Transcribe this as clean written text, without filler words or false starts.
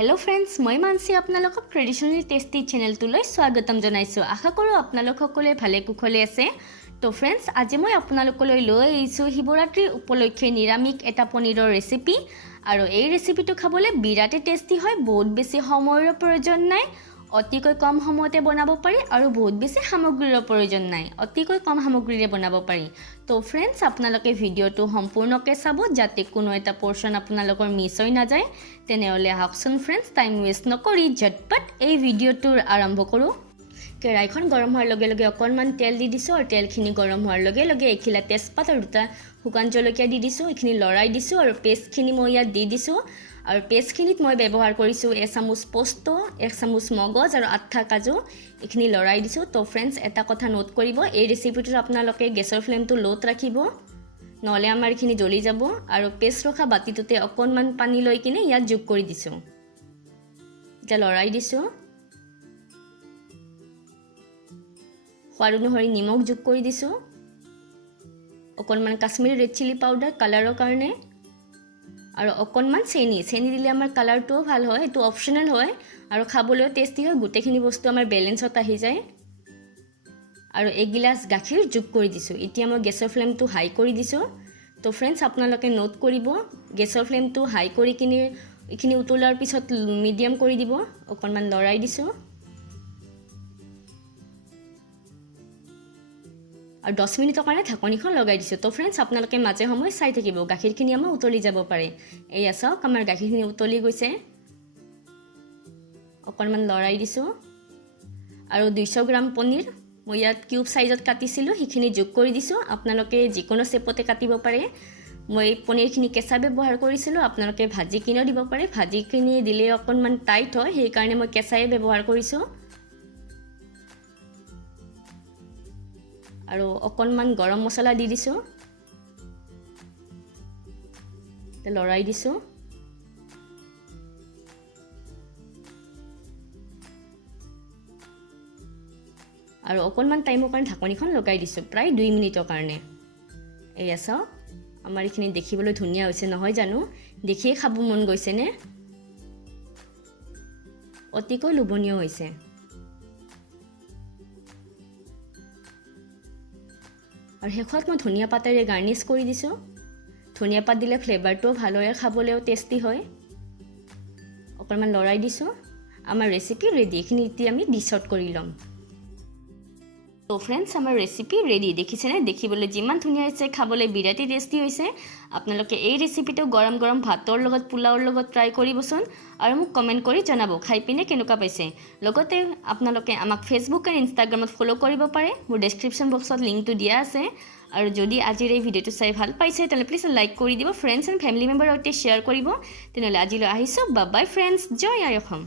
Hello friends मैं Mansi आपनालोকক traditional tasty चेनेलटुলৈ स्वागतम জনাইছো। আশা কৰো আপোনালোক সকলে ভালে কুশলে আছে। তো फ्रेंड्स আজি মই আপোনালোকলৈ লৈ আহিছো শিৱৰাত্ৰিৰ উপলক্ষে নিৰামিষ এটা পনীৰৰ ৰেচিপি আৰু এই ৰেচিপিটো খাবলৈ বিৰাটে টেস্টি হয়। বহুত বেছি সময়ৰ প্ৰয়োজন নাই, অতিকৈ কম সময়তে বনাব পাৰি আৰু বহুত বেছি সামগ্ৰীৰ প্ৰয়োজন নাই, অতিকৈ কম সামগ্ৰীৰে বনাব পাৰি। তো फ्रेंड्स আপোনালোকে ভিডিওটো সম্পূৰ্ণকৈ চাব যাতে কোনো এটা পোৰশন আপোনালোকৰ মিছ হৈ না যায়। তেনেহলে হাকসন फ्रेंड्स টাইম ওয়েস্ট নকৰি ঝটপট এই ভিডিওটোৰ আৰম্ভ কৰো। কেৰাইখন গৰম হোৱাৰ লগে লগে অকণমান তেল দি দিছো আৰু তেলখিনি গৰম হোৱাৰ লগে লগে এখিলা তেজপাত আৰু দুটা শুকান জলকীয়া দি দিছো। এখিনি লৰাই দিছো আৰু পেষ্টখিনি মই ইয়াত দি দিছো আৰু পেষ্টখিনিত মই ব্যৱহাৰ কৰিছো 1 চামুচ পোস্ত, 1 চামুচ মগজ আৰু 8টা কাজু। এখিনি লৰাই দিছো। তো फ्रेंड्स এটা কথা নোট কৰিব, এই ৰেচিপিটোত আপোনালোকে গেছৰ ফ্লেমটো লোত ৰাখিব, নহলে আমাৰ এখিনি জ্বলি যাব। আৰু পেষ্ট ৰখা বাটিটোতে অকণমান পানী লৈ কিনে ইয়াত যোগ কৰি দিছো। এটা লৰাই দিছো। সোৱাদ অনুসৰি নিমখ যোগ কৰি দিছো, অকণমান কাশ্মীৰী ৰেড চিলি পাউডাৰ কালাৰৰ কাৰণে আৰু অকণমান চেনি দিলে আমাৰ কালাৰটোও ভাল হয়, এটো অপচনেল হয় আৰু খাবলৈও টেস্টি হয়। গোটেইখিনি বস্তু আমাৰ বেলেন্সত আহি যায়। আৰু এক গিলাস গাখীৰ যোগ কৰি দিছো। এতিয়া মই গেছৰ ফ্লেমটো হাই কৰি দিছো। তো फ्रेंड्स আপোনালোকে নোট কৰিব, গেছৰ ফ্লেমটো হাই কৰি কিনে এখিনি উতলাৰ পিছত মিডিয়াম কৰি দিব। অকণমান লৰাই দিছো আৰু 10 মিনিটৰ কাৰণে ঢাকনিখন লগাই দিছো। তো फ्रेंड्स আপোনালোকে মাজে সময় চাই থাকিব, গাখীৰখিনি আমাৰ উতলি যাব পাৰে। এয়া চাওক আমাৰ গাখীৰখিনি উতলি গৈছে। অকণমান লৰাই দিছো আৰু 200 গ্ৰাম পনীৰ মই ইয়াত কিউব সাইজত কাটিছিলো, সেইখিনি যোগ কৰি দিছো। আপোনালোকে যিকোনো শেপতে কাটিব পাৰে। মই পনীৰখিনি কেঁচা ব্যৱহাৰ কৰিছিলো, আপোনালোকে ভাজি কিনে দিব পাৰে। ভাজিখিনি দিলে অকণমান টাইট হয়, সেই কাৰণে মই কেঁচাই ব্যৱহাৰ কৰিছো। আৰু অকণমান গৰম মছলা দি দিছো, লৰাই দিছো। আৰু অকণমান টাইমৰ কাৰণে ঢাকনিখন লগাই দিছো, প্ৰায় 2 মিনিটৰ কাৰণে। এয়া চাওক আমাৰ এখিনি দেখিবলৈ ধুনীয়া হৈছে নহয় জানো? দেখিয়ে খাব মন গৈছে নে? অতিকৈ লোভনীয় হৈছে। আৰু শেষত মই ধনিয়া পাতেৰে গাৰ্নিশ কৰি দিছো। ধনিয়া পাত দিলে ফ্লেভাৰটো ভাল হয়, খাবলৈও টেস্টি হয়। অকণমান লৰাই দিছো। আমাৰ ৰেচিপি ৰেডি। এখিনি এতিয়া আমি ডিশত কৰি লম। তো फ्रेंड्स আমাৰ ৰেচিপি ৰেডি। দেখিছেনে? দেখিবলৈ যিমান ধুনীয়া হৈছে, খাবলৈ বিৰাটে টেস্টি হৈছে। আপোনালোকে এই ৰেচিপিটো গৰম গৰম ভাতৰ লগত পোলাওৰ লগত ট্ৰাই কৰিবচোন আৰু মোক কমেন্ট কৰি জনাব খাই পিনে কেনেকুৱা পাইছে। লগতে আপোনালোকে আমাক ফেসবুক আৰু ইনষ্টাগ্ৰামত ফলো কৰিব পাৰে। মোৰ ডেসক্ৰিপচন বক্সত লিংকটো দিয়া আছে। আৰু যদি আজিৰ এই ভিডিওটো চাই ভাল পাইছে তেনে প্লিজ লাইক কৰি দিব, ফ্ৰেণ্ডছ এণ্ড ফেমিলি মেম্বাৰৰ সৈতে শ্বেয়াৰ কৰিব। তেনেহলে আজিলৈ আহিছো। বাই বাই ফ্ৰেণ্ডছ, জয় আই অসম।